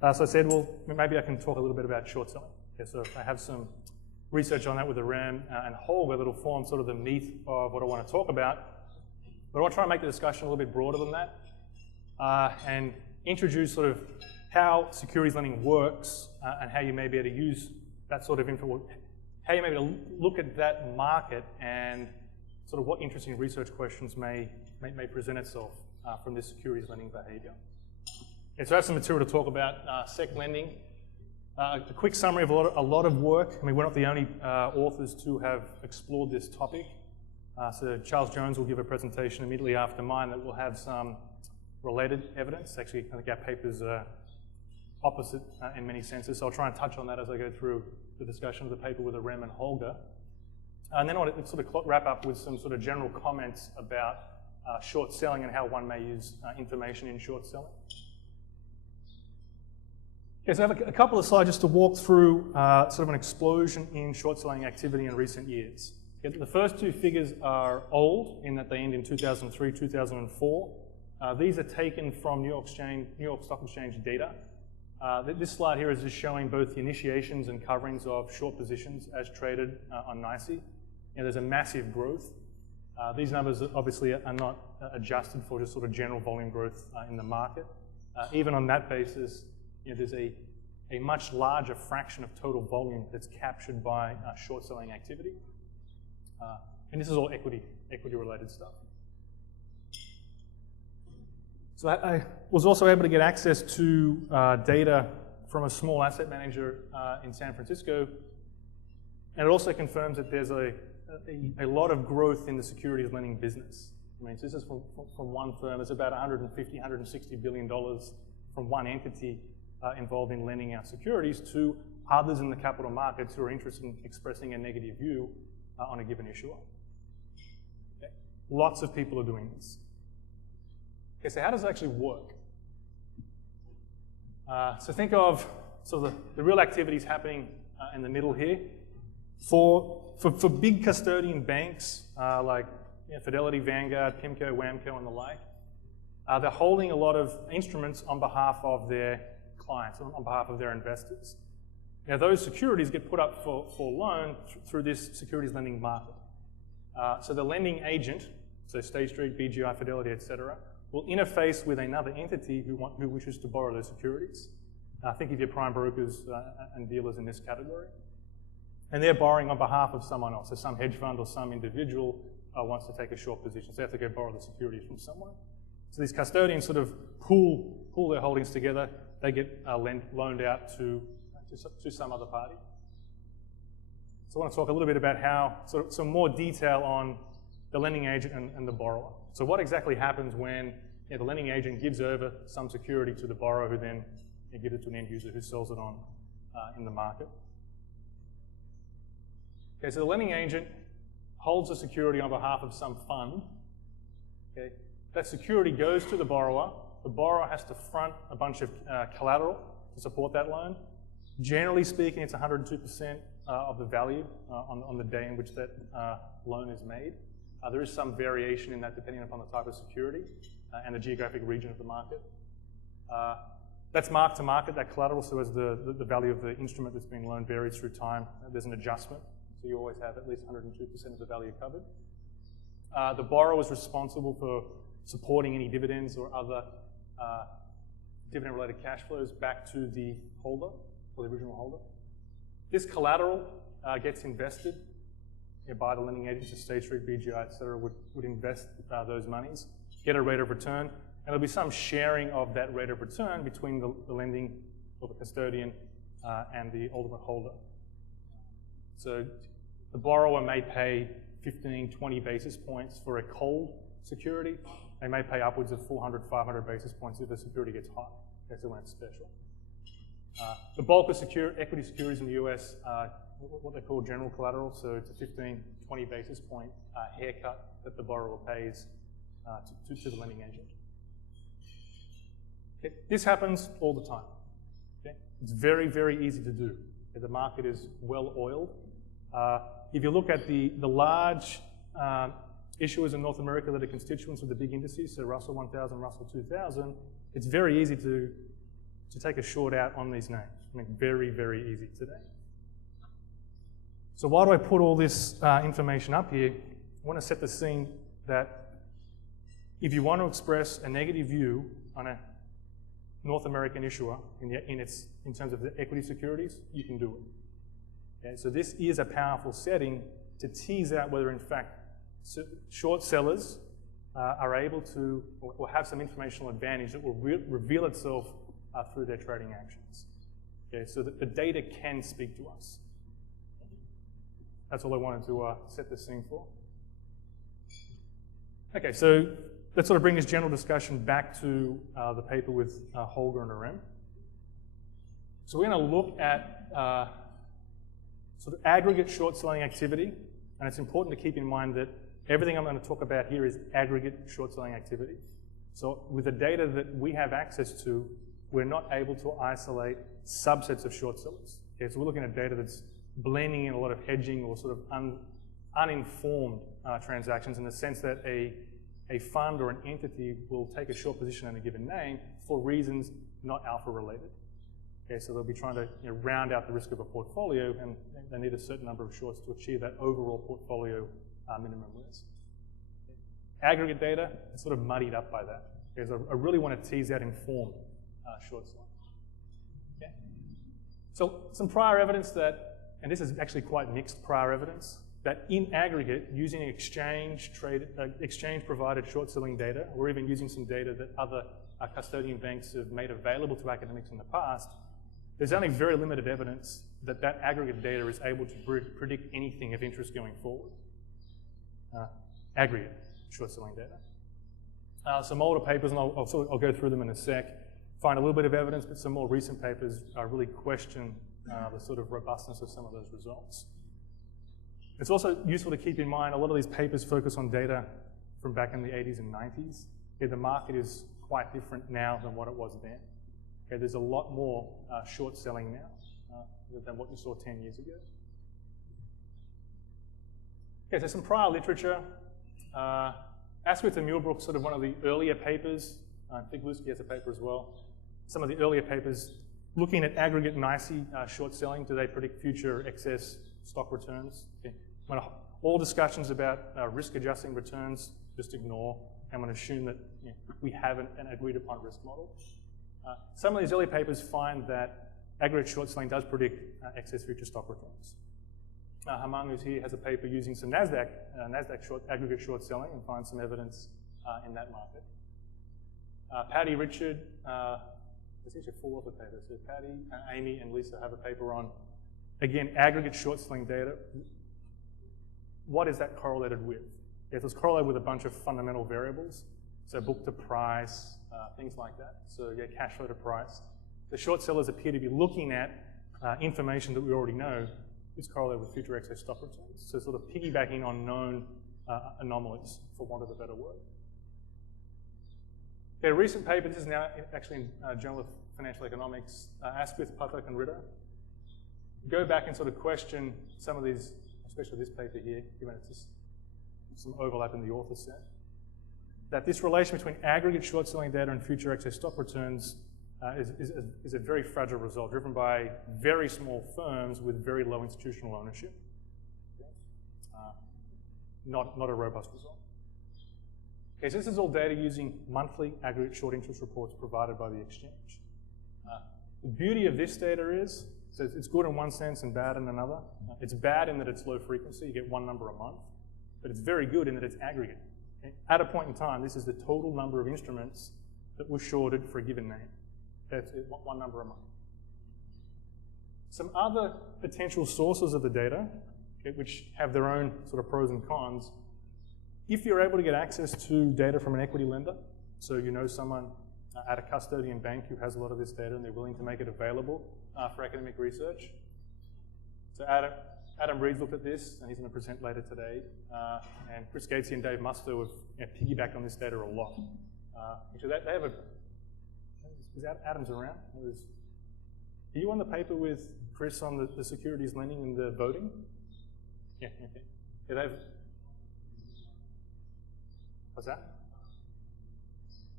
So I said, well, maybe I can talk a little bit about short selling. Okay, so I have some research on that with the Rem and Holger that'll form sort of the meat of what I want to talk about. But I want to try and make the discussion a little bit broader than that and introduce sort of how securities lending works and how you may be able to use that sort of info, how you may be able to look at that market and sort of what interesting research questions may present itself from this securities lending behavior. Okay, so I have some material to talk about sec lending. A quick summary of a lot of work. I mean, we're not the only authors to have explored this topic. So Charles Jones will give a presentation immediately after mine that will have some related evidence. Actually, I think our paper's opposite in many senses, so I'll try and touch on that as I go through the discussion of the paper with the Rem and Holger. And then I want to sort of wrap up with some sort of general comments about short selling and how one may use information in short selling. Okay, so I have a couple of slides just to walk through sort of an explosion in short selling activity in recent years. Okay, the first two figures are old in that they end in 2003, 2004. These are taken from New York Stock Exchange data. This slide here is just showing both the initiations and coverings of short positions as traded on NYSE. There's a massive growth. These numbers obviously are not adjusted for just sort of general volume growth in the market. Even on that basis, there's a much larger fraction of total volume that's captured by short selling activity. And this is all equity related stuff. So I was also able to get access to data from a small asset manager in San Francisco, and it also confirms that there's a lot of growth in the securities lending business. I mean, so this is from one firm. It's about $150, $160 billion from one entity involved in lending out securities to others in the capital markets who are interested in expressing a negative view on a given issuer. Okay. Lots of people are doing this. Okay, so how does it actually work? So think of sort of the real activities happening in the middle here. For big custodian banks like Fidelity, Vanguard, PIMCO, WAMCO, and the like, they're holding a lot of instruments on behalf of their clients, on behalf of their investors. Now those securities get put up for loan through this securities lending market. So the lending agent, so State Street, BGI, Fidelity, etc., will interface with another entity who wishes to borrow those securities. Think of your prime brokers and dealers in this category. And they're borrowing on behalf of someone else. So some hedge fund or some individual wants to take a short position. So they have to go borrow the securities from someone. So these custodians sort of pool their holdings together. They get loaned out to some other party. So I want to talk a little bit about how, some more detail on the lending agent and the borrower. So what exactly happens when the lending agent gives over some security to the borrower who then gives it to an end user who sells it on in the market? Okay, so the lending agent holds the security on behalf of some fund. Okay, that security goes to the borrower. The borrower has to front a bunch of collateral to support that loan. Generally speaking, it's 102% of the value on the day in which that loan is made. There is some variation in that depending upon the type of security and the geographic region of the market. That's marked to market, that collateral, so as the value of the instrument that's being loaned varies through time, there's an adjustment. So you always have at least 102% of the value covered. The borrower is responsible for supporting any dividends or other dividend-related cash flows back to the holder, or the original holder. This collateral gets invested by the lending agents, State Street, BGI, et cetera, would invest those monies, get a rate of return, and there'll be some sharing of that rate of return between the lending or the custodian and the ultimate holder. So the borrower may pay 15, 20 basis points for a cold security. They may pay upwards of 400, 500 basis points if the security gets hot. That's when it's special. The bulk of equity securities in the US are what they call general collateral, so it's a 15, 20 basis point haircut that the borrower pays to the lending agent. Okay. This happens all the time. Okay. It's very, very easy to do. Okay. The market is well oiled. If you look at the large issuers in North America that are constituents of the big indices, so Russell 1000, Russell 2000, it's very easy to to take a short out on these names. Make it very, very easy today. So why do I put all this information up here? I want to set the scene that if you want to express a negative view on a North American issuer in terms of the equity securities, you can do it. Okay, so this is a powerful setting to tease out whether in fact short sellers are able to or have some informational advantage that will reveal itself through their trading actions. Okay, so that the data can speak to us. That's all I wanted to set the scene for. Okay, so let's sort of bring this general discussion back to the paper with Holger and Arem. So we're going to look at sort of aggregate short selling activity, and it's important to keep in mind that everything I'm going to talk about here is aggregate short selling activity. So with the data that we have access to, we're not able to isolate subsets of short sellers. Okay, so we're looking at data that's blending in a lot of hedging or sort of uninformed transactions in the sense that a fund or an entity will take a short position on a given name for reasons not alpha related. Okay, so they'll be trying to round out the risk of a portfolio, and they need a certain number of shorts to achieve that overall portfolio minimum risk. Aggregate data is sort of muddied up by that. Okay, so I really want to tease out informed short selling. Okay. So some prior evidence that, and this is actually quite mixed prior evidence, that in aggregate, using exchange provided short selling data, or even using some data that other custodian banks have made available to academics in the past, there's only very limited evidence that that aggregate data is able to predict anything of interest going forward. Aggregate short selling data. Some older papers, and I'll go through them in a sec, find a little bit of evidence, but some more recent papers really question the sort of robustness of some of those results. It's also useful to keep in mind a lot of these papers focus on data from back in the 80s and 90s. Okay, the market is quite different now than what it was then. Okay, there's a lot more short selling now than what you saw 10 years ago. Okay, so some prior literature. Asquith and Muhlbrook, sort of one of the earlier papers. I think Lusky has a paper as well. Some of the earlier papers looking at aggregate NYSE short selling. Do they predict future excess stock returns? Okay. All discussions about risk adjusting returns, just ignore. I'm going to assume that we have an agreed upon risk model. Some of these early papers find that aggregate short selling does predict excess future stock returns. Hamang, who's here, has a paper using some NASDAQ aggregate short selling and finds some evidence in that market. Patty, Richard, there's actually 4 other papers. So Patty, Amy, and Lisa have a paper on, again, aggregate short selling data. What is that correlated with? Yes, it's correlated with a bunch of fundamental variables. So book to price, things like that. So yeah, cash flow to price. The short sellers appear to be looking at information that we already know is correlated with future excess stock returns. So sort of piggybacking on known anomalies, for want of a better word. Okay, a recent paper, this is now actually in Journal of Financial Economics, Asquith, Puthock, and Ritter. Go back and sort of question some of these, especially this paper here, given it's just some overlap in the author set, that this relation between aggregate short selling data and future excess stock returns is a very fragile result, driven by very small firms with very low institutional ownership. Not a robust result. Okay, so this is all data using monthly aggregate short interest reports provided by the exchange. The beauty of this data is, so it's good in one sense and bad in another. It's bad in that it's low frequency, you get one number a month, but it's very good in that it's aggregate. Okay? At a point in time, this is the total number of instruments that were shorted for a given name. That's it, one number a month. Some other potential sources of the data, okay, which have their own sort of pros and cons. If you're able to get access to data from an equity lender, so you know someone at a custodian bank who has a lot of this data and they're willing to make it available for academic research. So Adam Reed's looked at this and he's going to present later today. And Chris Gatesy and Dave Musto have piggybacked on this data a lot. Actually, they have a... Is Adam's around? Are you on the paper with Chris on the securities lending and the voting? Yeah, okay. Yeah, they've... What's that?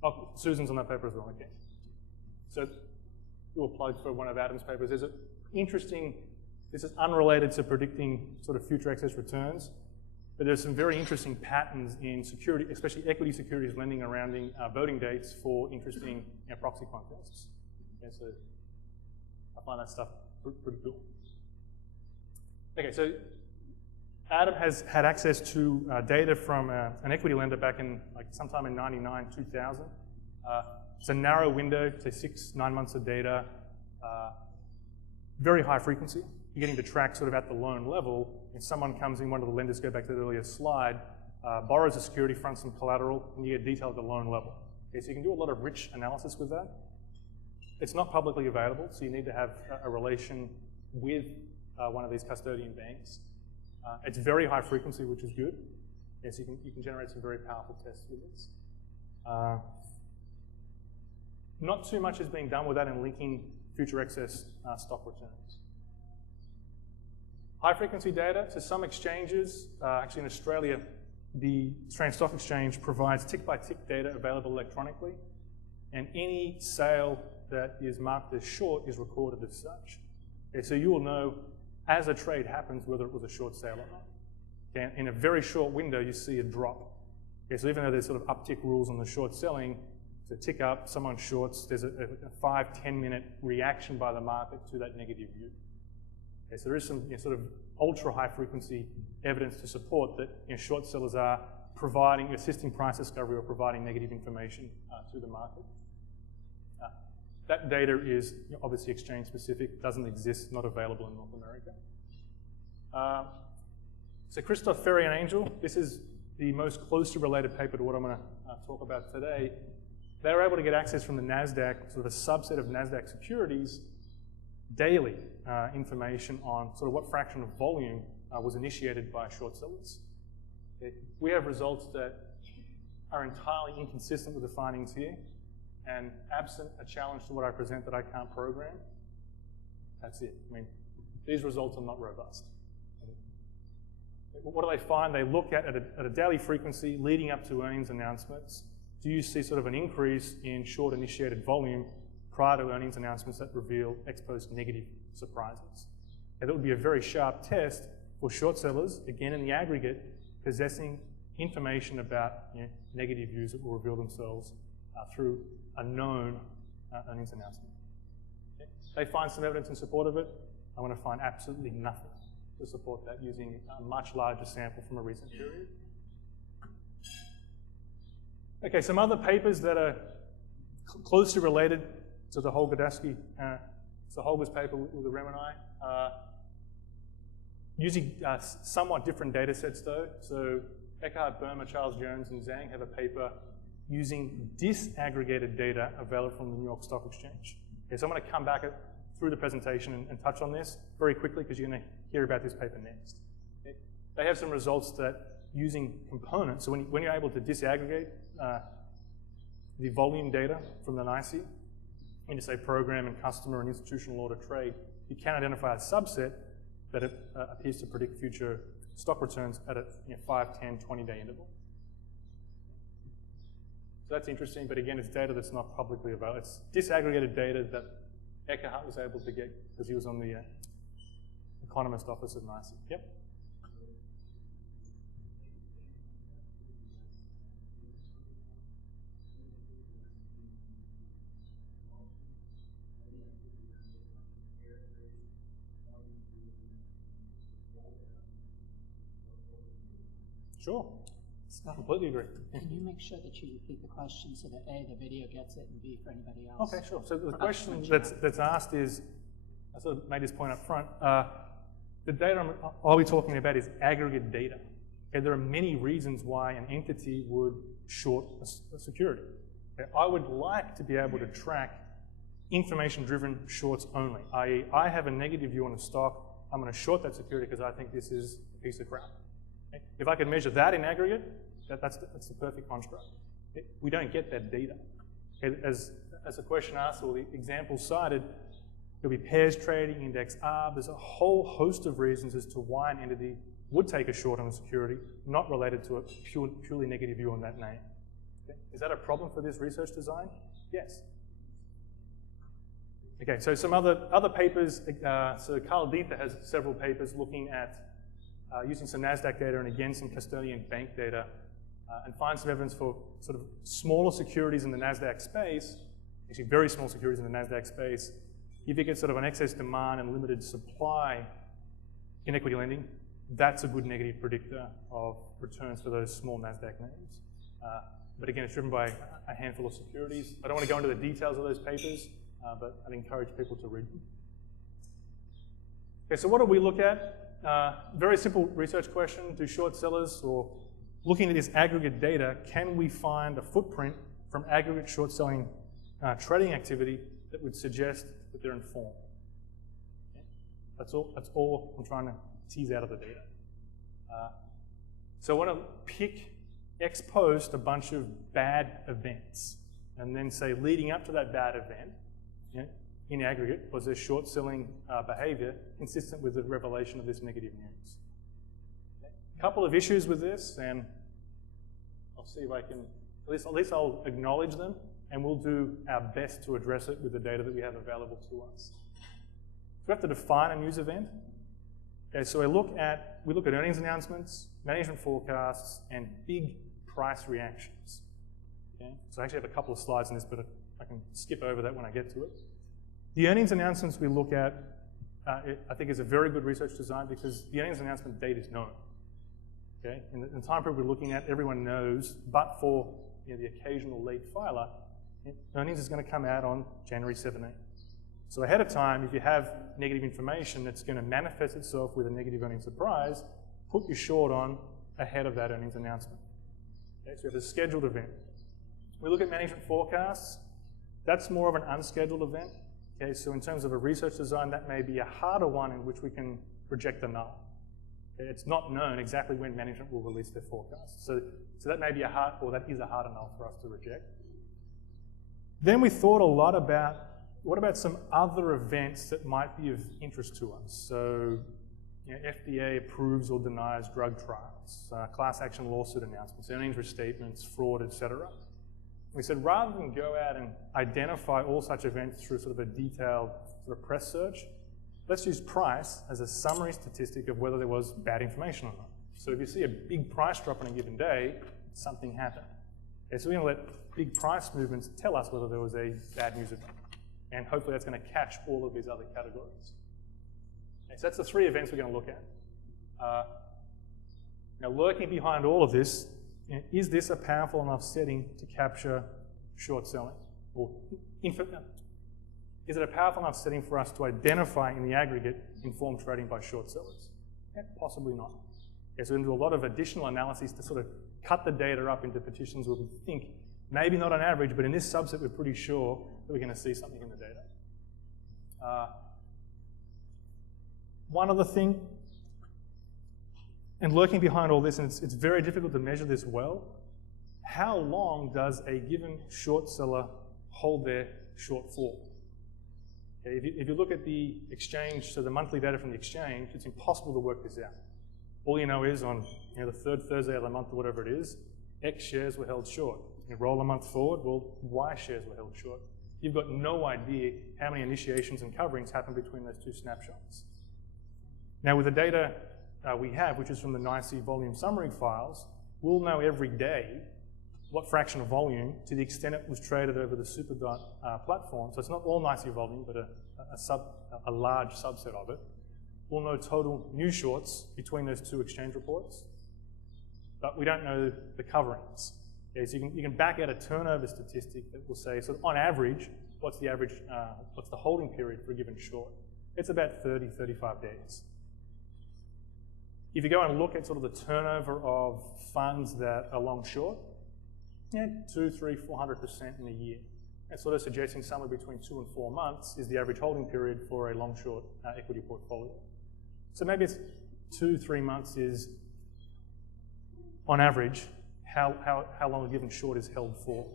Oh, Susan's on that paper as well, okay. So do a plug for one of Adam's papers. There's an interesting, this is unrelated to predicting sort of future excess returns, but there's some very interesting patterns in security, especially equity securities lending around voting dates for interesting proxy contests. Yeah, so I find that stuff pretty cool. Okay, so Adam has had access to data from an equity lender back in sometime in 99, 2000. It's a narrow window, say 6-9 months of data, very high frequency. You're getting to track sort of at the loan level. If someone comes in, one of the lenders, go back to the earlier slide, borrows a security, fronts some collateral, and you get detail at the loan level. Okay, so you can do a lot of rich analysis with that. It's not publicly available, so you need to have a relation with one of these custodian banks. It's very high frequency, which is good. Yes, you can generate some very powerful tests with this. Not too much is being done with that in linking future excess stock returns. High frequency data, so some exchanges, actually in Australia, the Australian Stock Exchange provides tick-by-tick data available electronically, and any sale that is marked as short is recorded as such. Okay, so you will know as a trade happens whether it was a short sale or not. Okay, in a very short window, you see a drop. Okay, so even though there's sort of uptick rules on the short selling, so tick up, someone shorts, there's a 5-10 minute reaction by the market to that negative view. Okay, so there is some sort of ultra high frequency evidence to support that short sellers are assisting price discovery or providing negative information to the market. That data is obviously exchange specific, doesn't exist, not available in North America. So Christoph, Ferry and Angel, this is the most closely related paper to what I'm going to talk about today. They were able to get access from the NASDAQ, sort of a subset of NASDAQ securities, daily information on sort of what fraction of volume was initiated by short sellers. Okay. We have results that are entirely inconsistent with the findings here, and absent a challenge to what I present that I can't program, that's it. I mean, these results are not robust. What do they find? They look at a daily frequency leading up to earnings announcements. Do you see sort of an increase in short initiated volume prior to earnings announcements that reveal ex post negative surprises? And that would be a very sharp test for short sellers, again in the aggregate, possessing information about negative views that will reveal themselves through a known earnings announcement. Okay. They find some evidence in support of it. I want to find absolutely nothing to support that using a much larger sample from a recent period. Okay, some other papers that are closely related to the Holger-Dasky, so Holger's paper with the Remini, using somewhat different data sets though. So Eckhart, Burma, Charles Jones, and Zhang have a paper using disaggregated data available from the New York Stock Exchange. Okay, so I'm going to come back through the presentation and touch on this very quickly because you're going to hear about this paper next. Okay. They have some results that using components, so when you're able to disaggregate the volume data from the NYSE into say program and customer and institutional order trade, you can identify a subset that appears to predict future stock returns at a 5, 10, 20-day interval. So that's interesting, but again, it's data that's not publicly available. It's disaggregated data that Eckhart was able to get because he was on the economist office at NYSE. Yep. Sure. Scott, completely agree. Can you make sure that you repeat the question so that A, the video gets it, and B, for anybody else? Okay, sure. So the question that's asked is, I sort of made this point up front, the data I'll be talking about is aggregate data. Okay, there are many reasons why an entity would short a security. Okay, I would like to be able to track information-driven shorts only, i.e. I have a negative view on a stock, I'm going to short that security because I think this is a piece of crap. Okay? If I can measure that in aggregate, that's the perfect construct. Okay? We don't get that data. Okay? As the question asked, or the example cited, there'll be pairs trading, index arb. There's a whole host of reasons as to why an entity would take a short on a security, not related to a purely negative view on that name. Okay? Is that a problem for this research design? Yes. Okay, so some other papers. So Carl Diether has several papers looking at using some NASDAQ data and again some custodian bank data and find some evidence for sort of smaller securities in the NASDAQ space, actually very small securities in the NASDAQ space. If you get sort of an excess demand and limited supply in equity lending, that's a good negative predictor of returns for those small NASDAQ names. But again, it's driven by a handful of securities. I don't want to go into the details of those papers, but I'd encourage people to read them. Okay, so what do we look at? Very simple research question. Do short sellers, or looking at this aggregate data, can we find a footprint from aggregate short selling trading activity that would suggest that they're informed? Okay. That's all I'm trying to tease out of the data. So I want to pick ex post a bunch of bad events and then say leading up to that bad event, in aggregate, was there short selling behavior consistent with the revelation of this negative news? Okay. A couple of issues with this, and I'll see if I can, at least I'll acknowledge them, and we'll do our best to address it with the data that we have available to us. So we have to define a news event. Okay, so we look at earnings announcements, management forecasts, and big price reactions. Okay? So I actually have a couple of slides on this, but I can skip over that when I get to it. The earnings announcements we look at, I think, is a very good research design because the earnings announcement date is known. Okay? In the time period we're looking at, everyone knows, but for the occasional late filer, earnings is going to come out on January 17th. So ahead of time, if you have negative information that's going to manifest itself with a negative earnings surprise, put your short on ahead of that earnings announcement. Okay, so we have a scheduled event. We look at management forecasts. That's more of an unscheduled event. Okay, so in terms of a research design, that may be a harder one in which we can reject the null. Okay, it's not known exactly when management will release their forecast. So that may be that is a harder null for us to reject. Then we thought a lot about what about some other events that might be of interest to us? So, FDA approves or denies drug trials, class action lawsuit announcements, earnings restatements, fraud, etc. We said rather than go out and identify all such events through sort of a detailed sort of press search, let's use price as a summary statistic of whether there was bad information or not. So if you see a big price drop on a given day, something happened. Okay, so we're going to let big price movements tell us whether there was a bad news event. And hopefully that's going to catch all of these other categories. Okay, so that's the three events we're going to look at. Now, lurking behind all of this, is this a powerful enough setting to capture short selling? Or is it a powerful enough setting for us to identify in the aggregate informed trading by short sellers? Yeah, possibly not. Okay, so we're going to do a lot of additional analyses to sort of cut the data up into petitions where we think, maybe not on average, but in this subset we're pretty sure that we're going to see something in the data. One other thing, and lurking behind all this, and it's very difficult to measure this well, how long does a given short seller hold their short for? Okay, if you look at the exchange, so the monthly data from the exchange, it's impossible to work this out. All you know is on the third Thursday of the month or whatever it is, X shares were held short. You roll a month forward, well, Y shares were held short. You've got no idea how many initiations and coverings happen between those two snapshots. Now, with the data we have, which is from the NYSE volume summary files, we'll know every day what fraction of volume to the extent it was traded over the SuperDot platform. So it's not all NYSE volume, but a large subset of it. We'll know total new shorts between those two exchange reports, but we don't know the coverings. Okay, so you can back out a turnover statistic that will say, so on average, what's the holding period for a given short? It's about 30, 35 days. If you go and look at sort of the turnover of funds that are long short, 200, 300, 400% in a year. That's sort of suggesting somewhere between 2 and 4 months is the average holding period for a long short equity portfolio. So maybe it's 2-3 months is, on average, how long a given short is held for.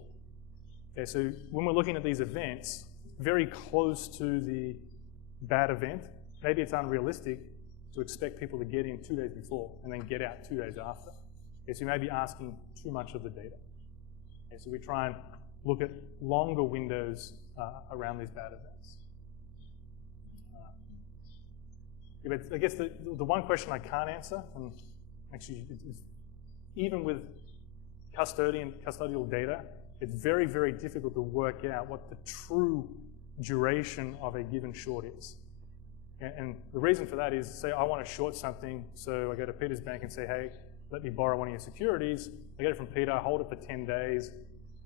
Okay, so when we're looking at these events, very close to the bad event, maybe it's unrealistic to expect people to get in 2 days before and then get out 2 days after. Okay, so you may be asking too much of the data. Okay, so we try and look at longer windows around these bad events. but I guess the one question I can't answer, and actually even with custodial data, it's very, very difficult to work out what the true duration of a given short is. And the reason for that is, say I want to short something, so I go to Peter's bank and say, hey, let me borrow one of your securities. I get it from Peter, I hold it for 10 days.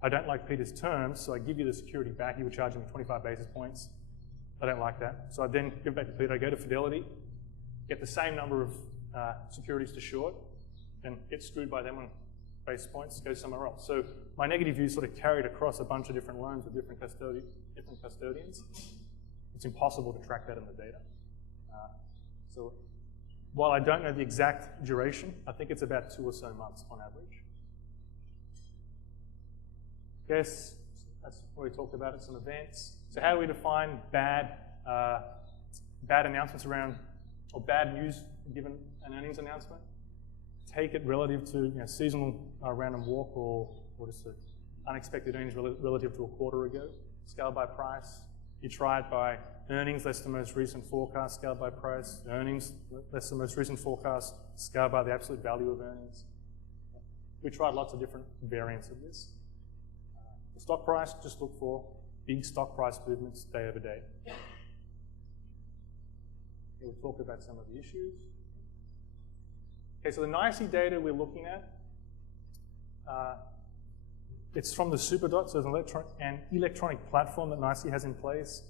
I don't like Peter's terms, so I give you the security back. He would charge me 25 basis points. I don't like that. So I then give it back to Peter. I go to Fidelity, get the same number of securities to short, and get screwed by them on basis points, go somewhere else. So my negative view sort of carried across a bunch of different loans with different custodians. It's impossible to track that in the data. So while I don't know the exact duration, I think it's about 2 or so months on average. Yes, that's what we talked about at some events. So how do we define bad announcements around, or bad news given an earnings announcement? Take it relative to seasonal random walk or just unexpected earnings relative to a quarter ago, scaled by price. You try it by earnings less the most recent forecast, scaled by price. Earnings less the most recent forecast, scaled by the absolute value of earnings. We tried lots of different variants of this. The stock price, just look for big stock price movements day over day. We'll talk about some of the issues. Okay, so the NICE data we're looking at, it's from the SuperDot, so it's an electronic platform that NICE has in place,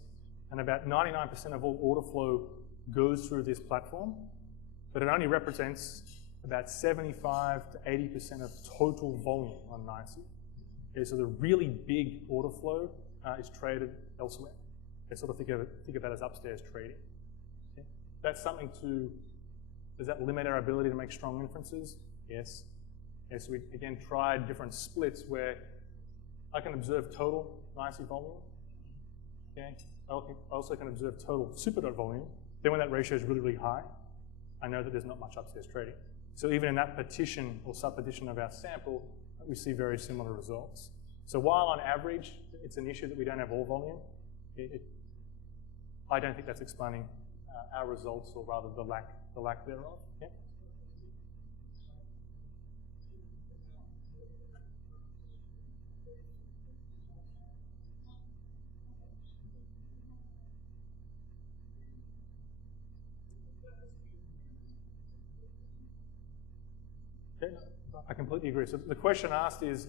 and about 99% of all order flow goes through this platform, but it only represents about 75 to 80% of total volume on NICE. Okay, so the really big order flow is traded elsewhere. They sort of think of that as upstairs trading. Okay? That's something to, does that limit our ability to make strong inferences? Yes. Okay, so we, again, tried different splits where I can observe total NICE volume. Okay? I also can observe total SuperDot volume. Then when that ratio is really, really high, I know that there's not much upstairs trading. So even in that partition or sub-partition of our sample, we see very similar results. So while on average, it's an issue that we don't have all volume, I don't think that's explaining our results, or rather the lack thereof. Yeah? Okay, I completely agree. So the question asked is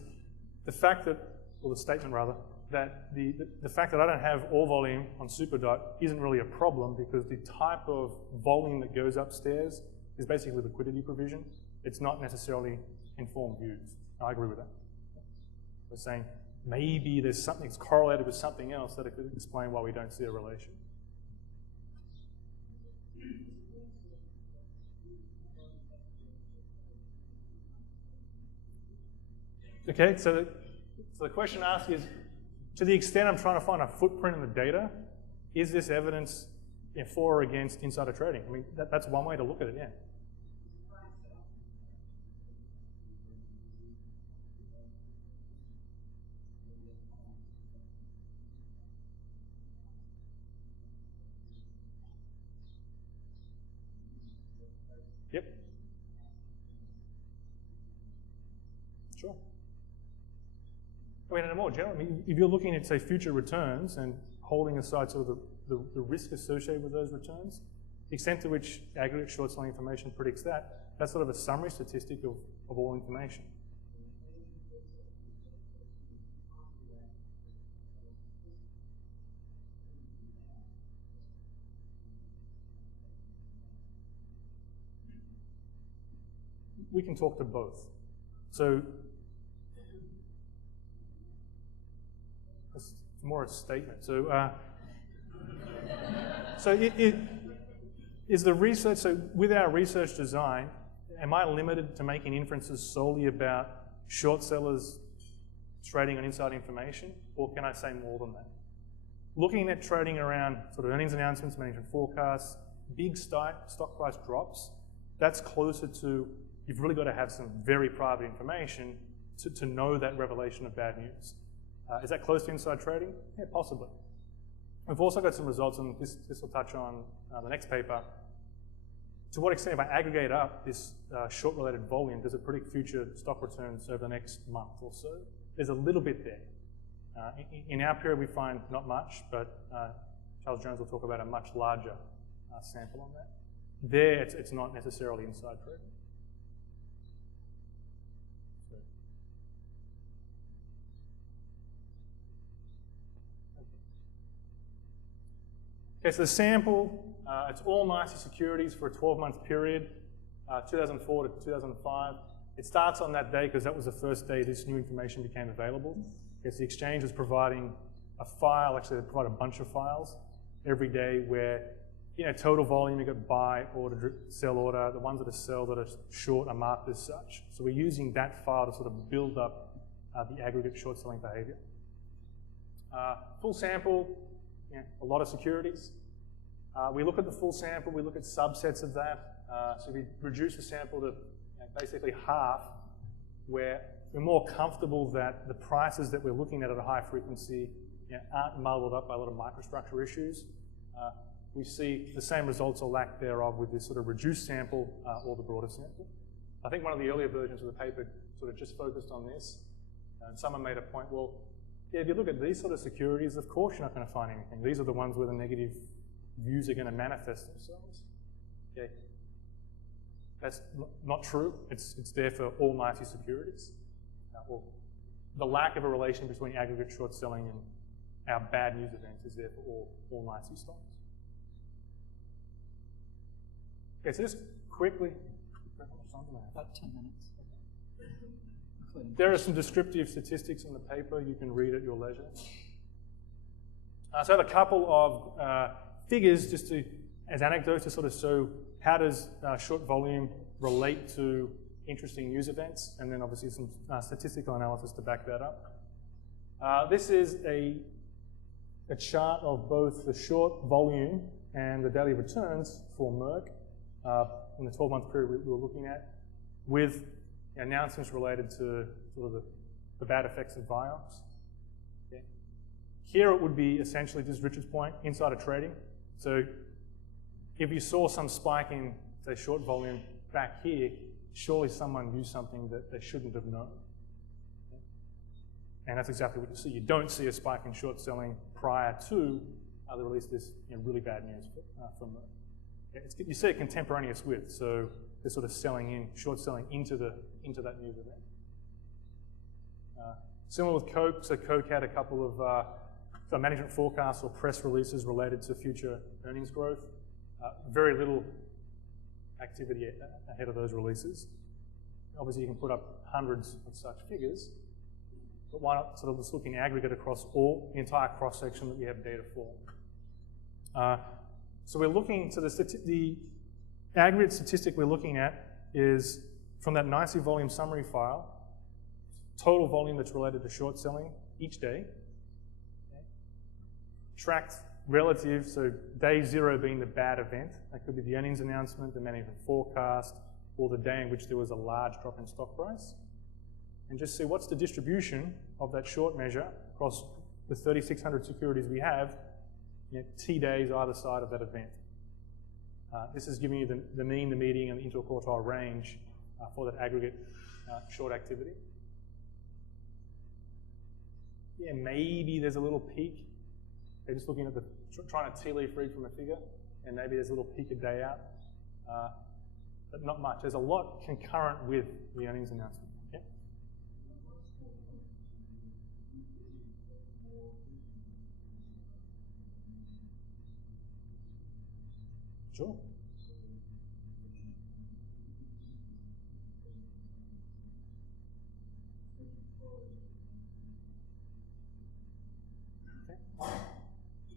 the fact that, or the statement rather, that the fact that I don't have all volume on SuperDot isn't really a problem, because the type of volume that goes upstairs is basically liquidity provision. It's not necessarily informed views. I agree with that. We're saying maybe there's something that's correlated with something else that it could explain why we don't see a relation. Okay, so the question asked is, to the extent I'm trying to find a footprint in the data, is this evidence for or against insider trading? I mean, that's one way to look at it, yeah. Yep. Sure. I mean, in a more general, if you're looking at, say, future returns and holding aside sort of the risk associated with those returns, the extent to which aggregate short selling information predicts that, that's sort of a summary statistic of all information. We can talk to both. So it's more a statement. So, is the research, so with our research design, am I limited to making inferences solely about short sellers trading on inside information, or can I say more than that? Looking at trading around sort of earnings announcements, management forecasts, big stock price drops, that's closer to, you've really got to have some very private information to know that revelation of bad news. Is that close to inside trading? Yeah, possibly. We've also got some results, and this will touch on the next paper, to what extent, if I aggregate up this short-related volume, does it predict future stock returns over the next month or so? There's a little bit there. In our period, we find not much, but Charles Jones will talk about a much larger sample on that. There, it's not necessarily inside trading. Okay, so the sample, it's all NYSE securities for a 12-month period, 2004 to 2005. It starts on that day because that was the first day this new information became available. Okay, so the exchange was providing a file, actually they provide a bunch of files every day where, you know, total volume, you got buy order, sell order, the ones that are sell, that are short are marked as such. So we're using that file to sort of build up the aggregate short selling behavior. Full sample, yeah, a lot of securities. We look at the full sample, we look at subsets of that. So we reduce the sample to basically half, where we're more comfortable that the prices that we're looking at a high frequency aren't muddled up by a lot of microstructure issues. We see the same results or lack thereof with this sort of reduced sample or the broader sample. I think one of the earlier versions of the paper sort of just focused on this. And someone made a point, well, yeah, if you look at these sort of securities, of course you're not going to find anything. These are the ones where the negative views are going to manifest themselves. Okay. That's not true. It's there for all NYSE securities. Well, the lack of a relation between aggregate short selling and our bad news events is there for all NYSE stocks. Okay, so just quickly, about 10 minutes. There are some descriptive statistics in the paper. You can read at your leisure. So I have a couple of figures just as anecdotes to sort of show how does short volume relate to interesting news events, and then obviously some statistical analysis to back that up. This is a chart of both the short volume and the daily returns for Merck in the 12-month period we were looking at, with announcements related to sort of the bad effects of Vioxx. Okay. Here it would be essentially just Richard's point, insider trading. So if you saw some spike in, say, short volume back here, surely someone knew something that they shouldn't have known. Okay. And that's exactly what you see. You don't see a spike in short selling prior to the release of this really bad news from Merck. Okay. You see it contemporaneous with, so they're sort of selling in, short selling into that news event. Similar with Coke, so Coke had a couple of management forecasts or press releases related to future earnings growth. Very little activity ahead of those releases. Obviously, you can put up hundreds of such figures, but why not sort of just look in aggregate across the entire cross-section that we have data for? So we're looking, so the aggregate statistic we're looking at is from that NYSE volume summary file, total volume that's related to short selling each day, okay. Tracked relative, so day 0 being the bad event. That could be the earnings announcement, the management forecast, or the day in which there was a large drop in stock price. And just see what's the distribution of that short measure across the 3,600 securities we have, T days either side of that event. This is giving you the mean, the median, and the interquartile range for that aggregate short activity. Yeah, maybe there's a little peak. They're just looking at trying to tea leaf read from a figure, and maybe there's a little peak a day out, but not much. There's a lot concurrent with the earnings announcement. Yeah? Sure.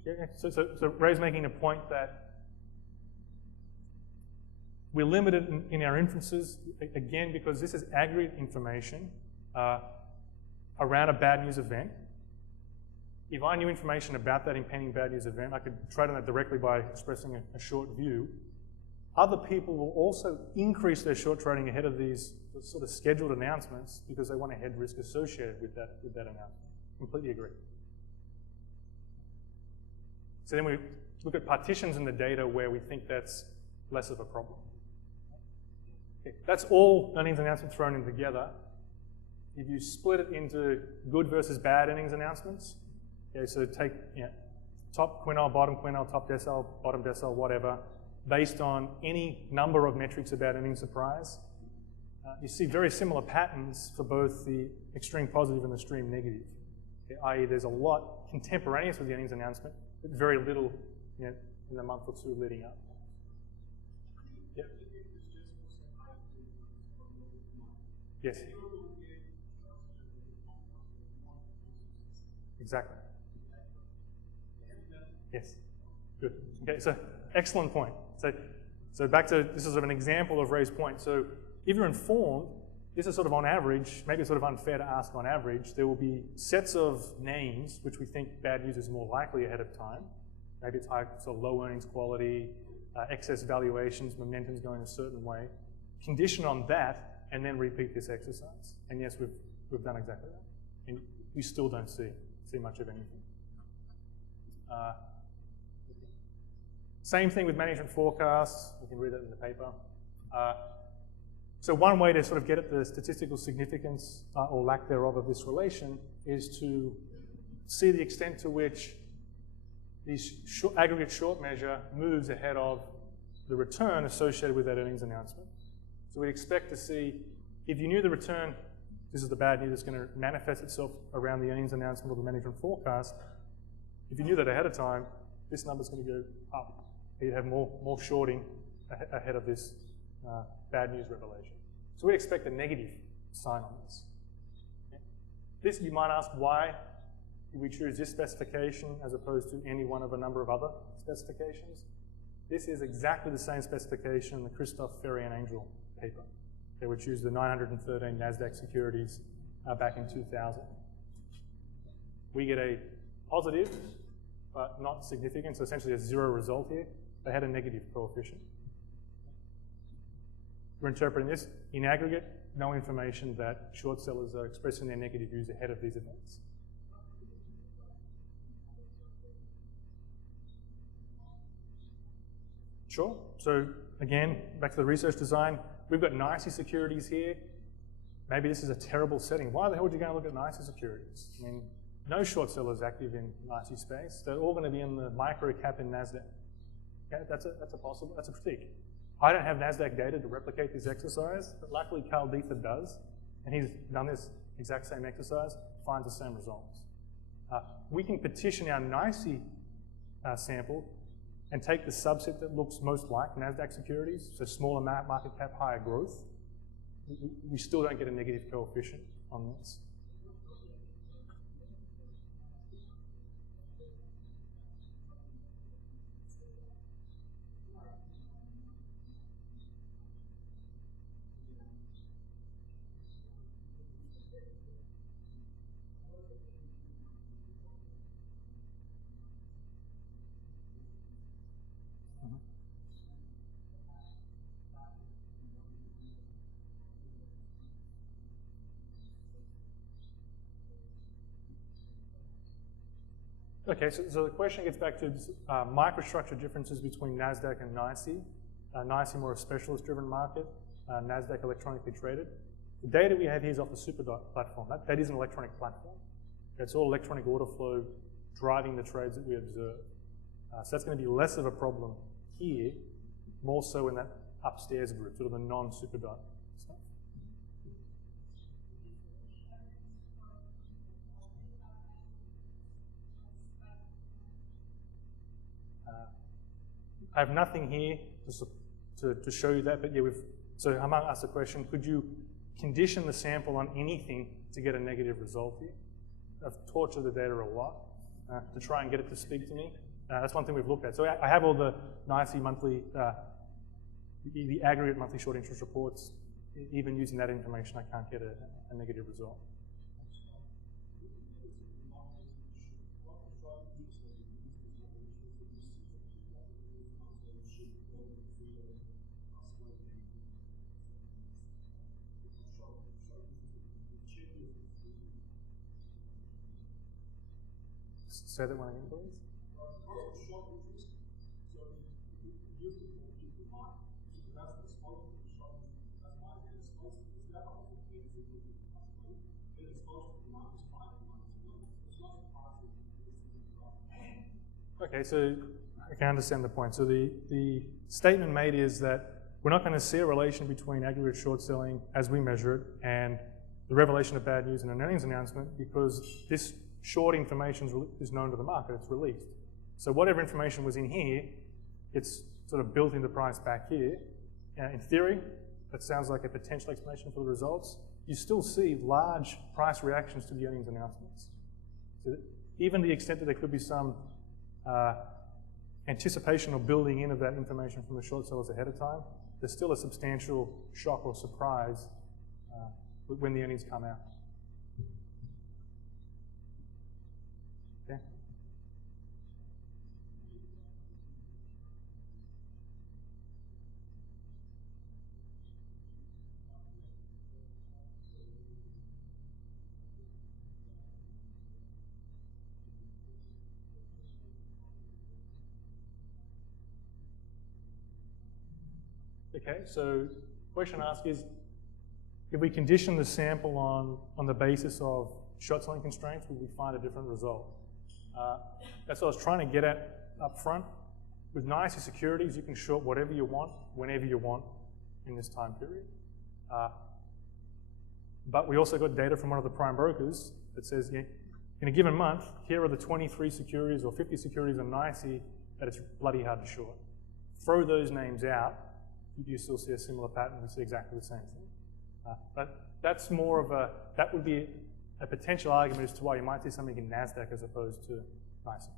Yeah, so Ray's making a point that we're limited in our inferences, again, because this is aggregate information around a bad news event. If I knew information about that impending bad news event, I could trade on that directly by expressing a short view. Other people will also increase their short trading ahead of these sort of scheduled announcements because they want a head risk associated with that announcement. Completely agree. So then we look at partitions in the data where we think that's less of a problem. Okay, that's all earnings announcements thrown in together. If you split it into good versus bad earnings announcements, okay, so take top quintile, top decile, bottom decile, whatever, based on any number of metrics about earnings surprise, you see very similar patterns for both the extreme positive and the extreme negative. Okay, i.e. there's a lot contemporaneous with the earnings announcement, but very little in the month or two leading up. Yep. Yes. Exactly. Yes. Good. Okay, so excellent point. So back to, this is sort of an example of Ray's point. So if you're informed, this is sort of on average, maybe it's sort of unfair to ask on average, there will be sets of names which we think bad news is more likely ahead of time. Maybe it's high, so low earnings quality, excess valuations, momentum's going a certain way. Condition on that, and then repeat this exercise. And yes, we've done exactly that. And we still don't see much of anything. Same thing with management forecasts. We can read that in the paper. So one way to sort of get at the statistical significance or lack thereof of this relation is to see the extent to which these aggregate short measure moves ahead of the return associated with that earnings announcement. So we expect to see, if you knew the return, this is the bad news that's going to manifest itself around the earnings announcement or the management forecast. If you knew that ahead of time, this number's going to go up. You'd have more shorting ahead of this bad news revelation. So we expect a negative sign on this. This, you might ask, why did we choose this specification as opposed to any one of a number of other specifications? This is exactly the same specification in the Christoph, Ferry, and Angel paper. They would choose the 913 NASDAQ securities back in 2000. We get a positive, but not significant, so essentially a zero result here. They had a negative coefficient. We're interpreting this in aggregate, no information that short sellers are expressing their negative views ahead of these events. Sure. So again, back to the research design, we've got NYSE securities here. Maybe this is a terrible setting. Why the hell would you go and look at NYSE securities? I mean, no short sellers active in NYSE space. They're all going to be in the micro cap in NASDAQ. Okay, that's a critique. I don't have NASDAQ data to replicate this exercise, but luckily Carl Dieter does, and he's done this exact same exercise, finds the same results. We can petition our NYSE sample and take the subset that looks most like NASDAQ securities, so smaller market cap, higher growth. We still don't get a negative coefficient on this. Okay, so the question gets back to microstructure differences between NASDAQ and NYSE. NYSE more a specialist-driven market, NASDAQ electronically traded. The data we have here is off the SuperDot platform. That is an electronic platform. It's all electronic order flow driving the trades that we observe. So that's going to be less of a problem here, more so in that upstairs group, sort of the non-SuperDot stuff. I have nothing here to show you that, but yeah, so Hamang asked the question, could you condition the sample on anything to get a negative result here? I've tortured the data a lot to try and get it to speak to me. That's one thing we've looked at. So I have all the NYSE monthly, the aggregate monthly short interest reports. Even using that information, I can't get a negative result. Say that one again, please. Okay, so I can understand the point. So the statement made is that we're not going to see a relation between aggregate short selling as we measure it and the revelation of bad news in an earnings announcement, because this short information is known to the market, it's released. So whatever information was in here, it's sort of built into the price back here. In theory, that sounds like a potential explanation for the results. You still see large price reactions to the earnings announcements. So even to the extent that there could be some anticipation or building in of that information from the short sellers ahead of time, there's still a substantial shock or surprise when the earnings come out. Okay. Okay, so the question asked is, if we condition the sample on the basis of short selling constraints, will we find a different result? That's what I was trying to get at up front. With NYSE securities, you can short whatever you want, whenever you want in this time period. But we also got data from one of the prime brokers that says, in a given month, here are the 23 securities or 50 securities on NYSE that it's bloody hard to short. Throw those names out, you still see a similar pattern, you see exactly the same thing. But that's more of that would be a potential argument as to why you might see something in NASDAQ as opposed to NYSE.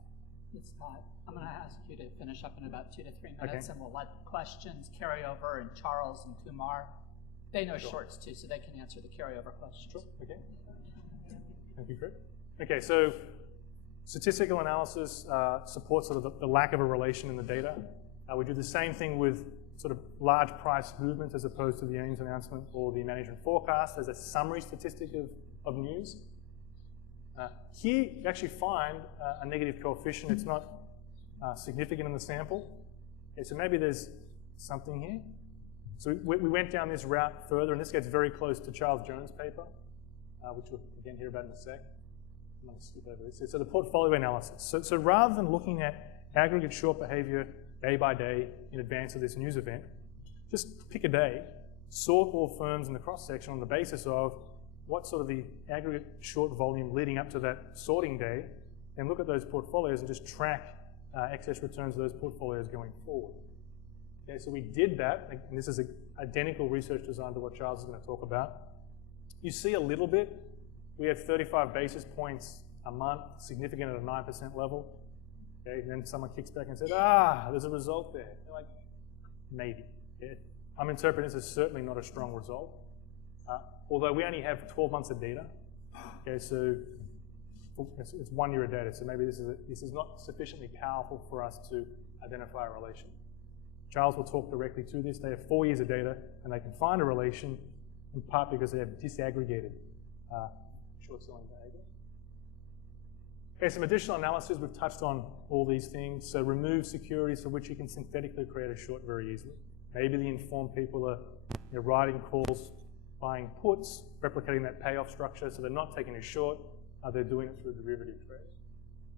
Scott, I'm going to ask you to finish up in about 2 to 3 minutes, and we'll let questions carry over, and Charles and Kumar, they know shorts too, so they can answer the carryover questions. Sure, okay. Thank you, Craig. Okay, so statistical analysis supports sort of the lack of a relation in the data. We do the same thing with sort of large price movements as opposed to the earnings announcement or the management forecast as a summary statistic of news. Here, you actually find a negative coefficient. It's not significant in the sample. Okay, so maybe there's something here. So we went down this route further, and this gets very close to Charles Jones' paper, which we'll again hear about in a sec. I'm going to skip over this. So the portfolio analysis. So rather than looking at aggregate short behavior day by day in advance of this news event, just pick a day, sort all firms in the cross-section on the basis of what sort of the aggregate short volume leading up to that sorting day, and look at those portfolios and just track excess returns of those portfolios going forward. Okay, so we did that, and this is identical research design to what Charles is going to talk about. You see a little bit. We have 35 basis points a month, significant at a 9% level. Okay, and then someone kicks back and said, there's a result there. They're like, maybe. Yeah. I'm interpreting this as certainly not a strong result. Although we only have 12 months of data. Okay, so it's 1 year of data, so maybe this is not sufficiently powerful for us to identify a relation. Charles will talk directly to this. They have 4 years of data, and they can find a relation, in part because they have disaggregated short selling behavior. Okay, some additional analysis. We've touched on all these things. So remove securities for which you can synthetically create a short very easily. Maybe the informed people are writing calls, buying puts, replicating that payoff structure, so they're not taking a short, they're doing it through a derivative trade.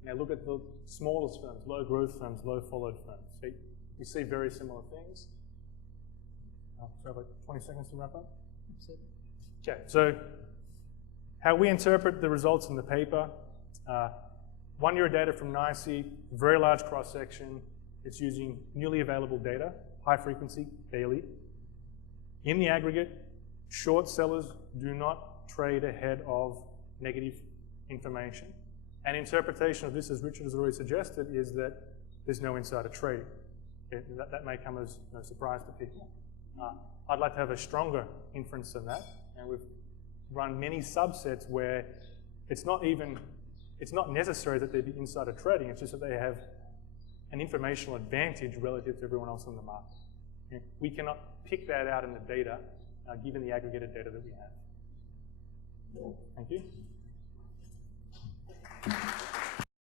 Now look at the smallest firms, low growth firms, low followed firms. See, we see very similar things. So I have like 20 seconds to wrap up. Okay, so how we interpret the results in the paper. 1 year of data from NYSE, very large cross-section. It's using newly available data, high frequency, daily. In the aggregate, short sellers do not trade ahead of negative information. An interpretation of this, as Richard has already suggested, is that there's no insider trading. Okay, that may come as no surprise to people. I'd like to have a stronger inference than that, and we've run many subsets where it's not necessary that there be insider trading, it's just that they have an informational advantage relative to everyone else in the market. Okay? We cannot pick that out in the data, given the aggregated data that we have. Thank you.